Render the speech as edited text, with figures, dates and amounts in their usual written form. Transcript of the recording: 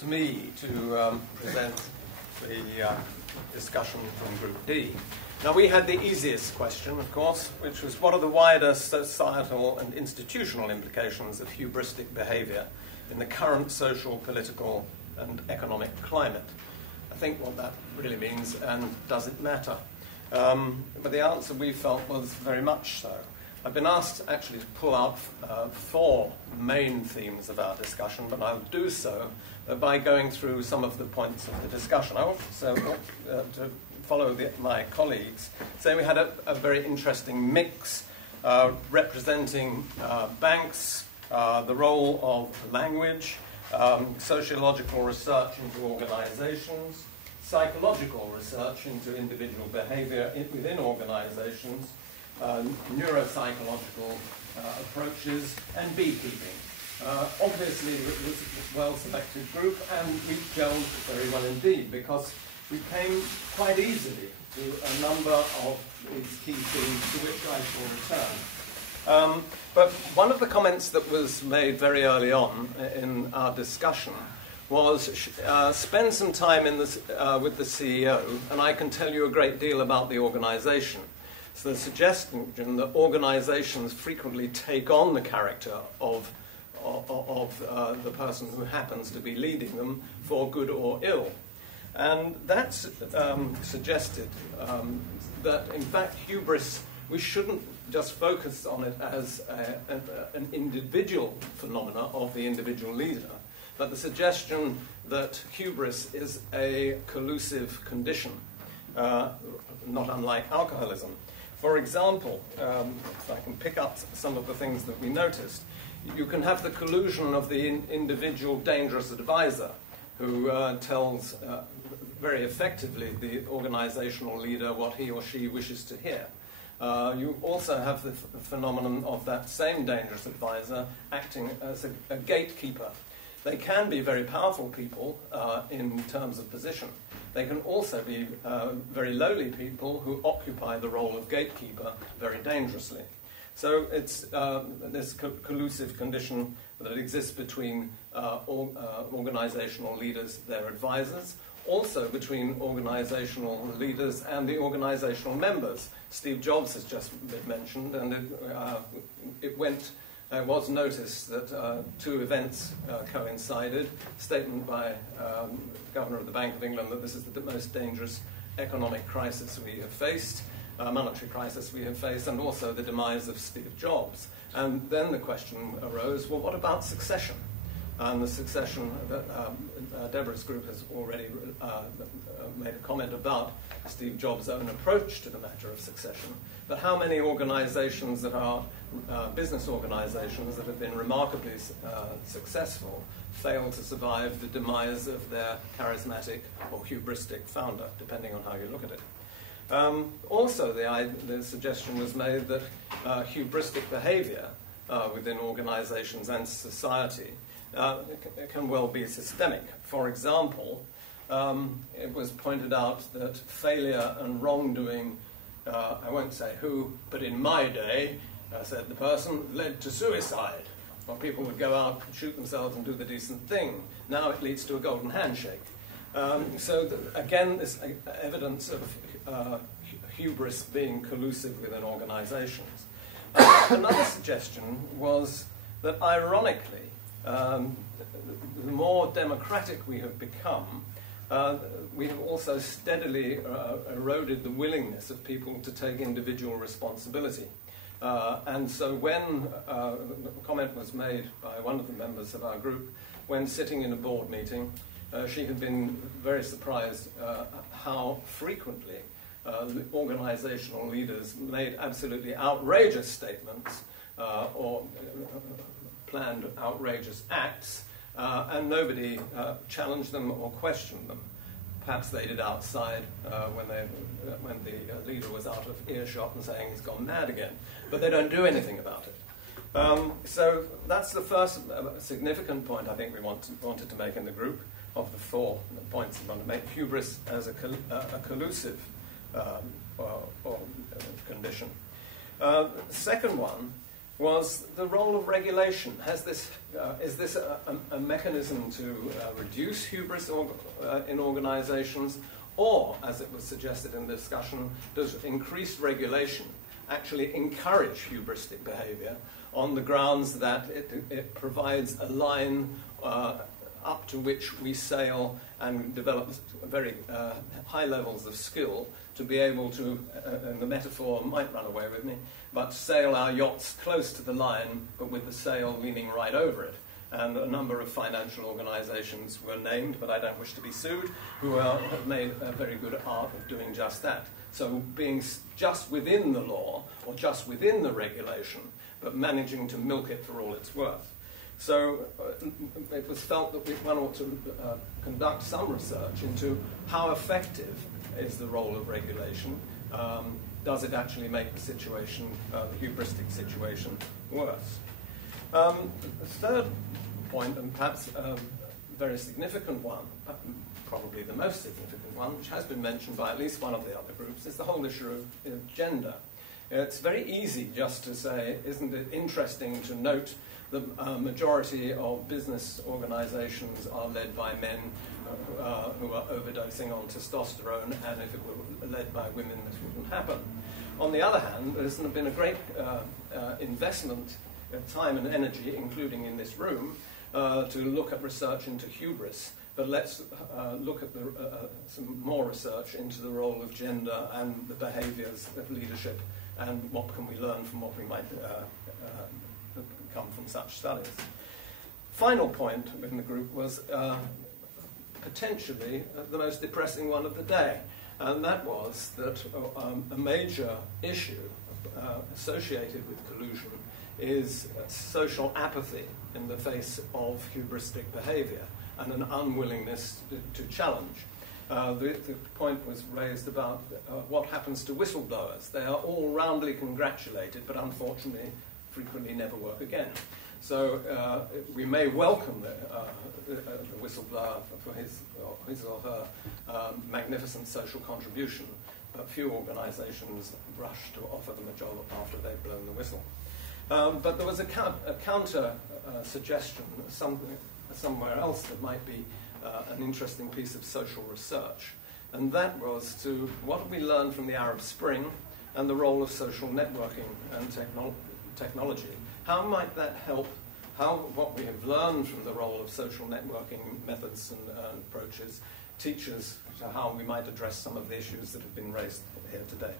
to me to present the discussion from Group D. Now, we had the easiest question, of course, which was what are the wider societal and institutional implications of hubristic behaviour in the current social, political and economic climate? I think what that really means, and does it matter? But the answer we felt was very much so. I've been asked actually to pull out four main themes of our discussion, but I'll do so by going through some of the points of the discussion. I also want to follow my colleagues, saying we had a very interesting mix representing banks, the role of language, sociological research into organizations, psychological research into individual behavior within organizations, neuropsychological approaches, and beekeeping. Obviously, it was a well-selected group, and we gelled very well indeed, because we came quite easily to a number of these key themes to which I shall return. But one of the comments that was made very early on in our discussion was spend some time with the CEO, and I can tell you a great deal about the organization. So the suggestion that organizations frequently take on the character of the person who happens to be leading them for good or ill. And that's suggested that, in fact, hubris, we shouldn't just focus on it as an individual phenomena of the individual leader, but the suggestion that hubris is a collusive condition, not unlike alcoholism. For example, if I can pick up some of the things that we noticed, you can have the collusion of the individual dangerous advisor who tells very effectively the organizational leader what he or she wishes to hear. You also have the phenomenon of that same dangerous advisor acting as a gatekeeper. They can be very powerful people in terms of position. They can also be very lowly people who occupy the role of gatekeeper very dangerously. So it's this collusive condition that exists between organizational leaders, their advisors, also between organizational leaders and the organizational members. Steve Jobs has just been mentioned, and it was noticed that two events coincided. A statement by the Governor of the Bank of England that this is the most dangerous economic crisis we have faced, monetary crisis we have faced, and also the demise of Steve Jobs. And then the question arose, well, what about succession? And the succession that Deborah's group has already made a comment about Steve Jobs' own approach to the matter of succession. But how many organizations that are business organizations that have been remarkably successful fail to survive the demise of their charismatic or hubristic founder, depending on how you look at it. Also, the suggestion was made that hubristic behavior within organizations and society can well be systemic. For example, it was pointed out that failure and wrongdoing, I won't say who, but in my day, said the person, led to suicide. Well, people would go out and shoot themselves and do the decent thing. Now it leads to a golden handshake. Again, this evidence of hubris being collusive within organizations. Another suggestion was that, ironically, the more democratic we have become, we have also steadily eroded the willingness of people to take individual responsibility. And so when a comment was made by one of the members of our group, when sitting in a board meeting, she had been very surprised how frequently organizational leaders made absolutely outrageous statements or planned outrageous acts, and nobody challenged them or questioned them. Perhaps they did outside when the leader was out of earshot and saying he's gone mad again, but they don't do anything about it. So that's the first significant point I think we wanted to make in the group of the 4 points we want to make. Hubris as a collusive condition. The second one was the role of regulation. Is this a mechanism to reduce hubris in organizations, or, as it was suggested in the discussion, does increased regulation actually encourage hubristic behavior on the grounds that it provides a line up to which we sail and develop very high levels of skill to be able to, and the metaphor might run away with me, but sail our yachts close to the line, but with the sail leaning right over it. And a number of financial organizations were named, but I don't wish to be sued, who have made a very good art of doing just that. So being just within the law, or just within the regulation, but managing to milk it for all it's worth. So it was felt that one ought to conduct some research into how effective is the role of regulation. Does it actually make the situation, the hubristic situation, worse? The third point, and perhaps a very significant one, probably the most significant one, which has been mentioned by at least one of the other groups, is the whole issue of gender. It's very easy just to say, isn't it interesting to note the majority of business organizations are led by men who are overdosing on testosterone, and if it were led by women, this wouldn't happen. On the other hand, there's been a great investment of time and energy, including in this room, to look at research into hubris. But let's look at some more research into the role of gender and the behaviors of leadership, and what can we learn from what we might come from such studies. Final point in the group was potentially the most depressing one of the day, and that was that a major issue associated with collusion is social apathy in the face of hubristic behavior and an unwillingness to challenge. The point was raised about what happens to whistleblowers. They are all roundly congratulated, but unfortunately frequently never work again. So we may welcome the whistleblower for his or her magnificent social contribution, but few organizations rush to offer them a job after they've blown the whistle. But there was a counter suggestion somewhere else that might be an interesting piece of social research, and that was to what have we learned from the Arab Spring and the role of social networking and technology. How might that help what we have learned from the role of social networking methods and approaches teach us to how we might address some of the issues that have been raised here today?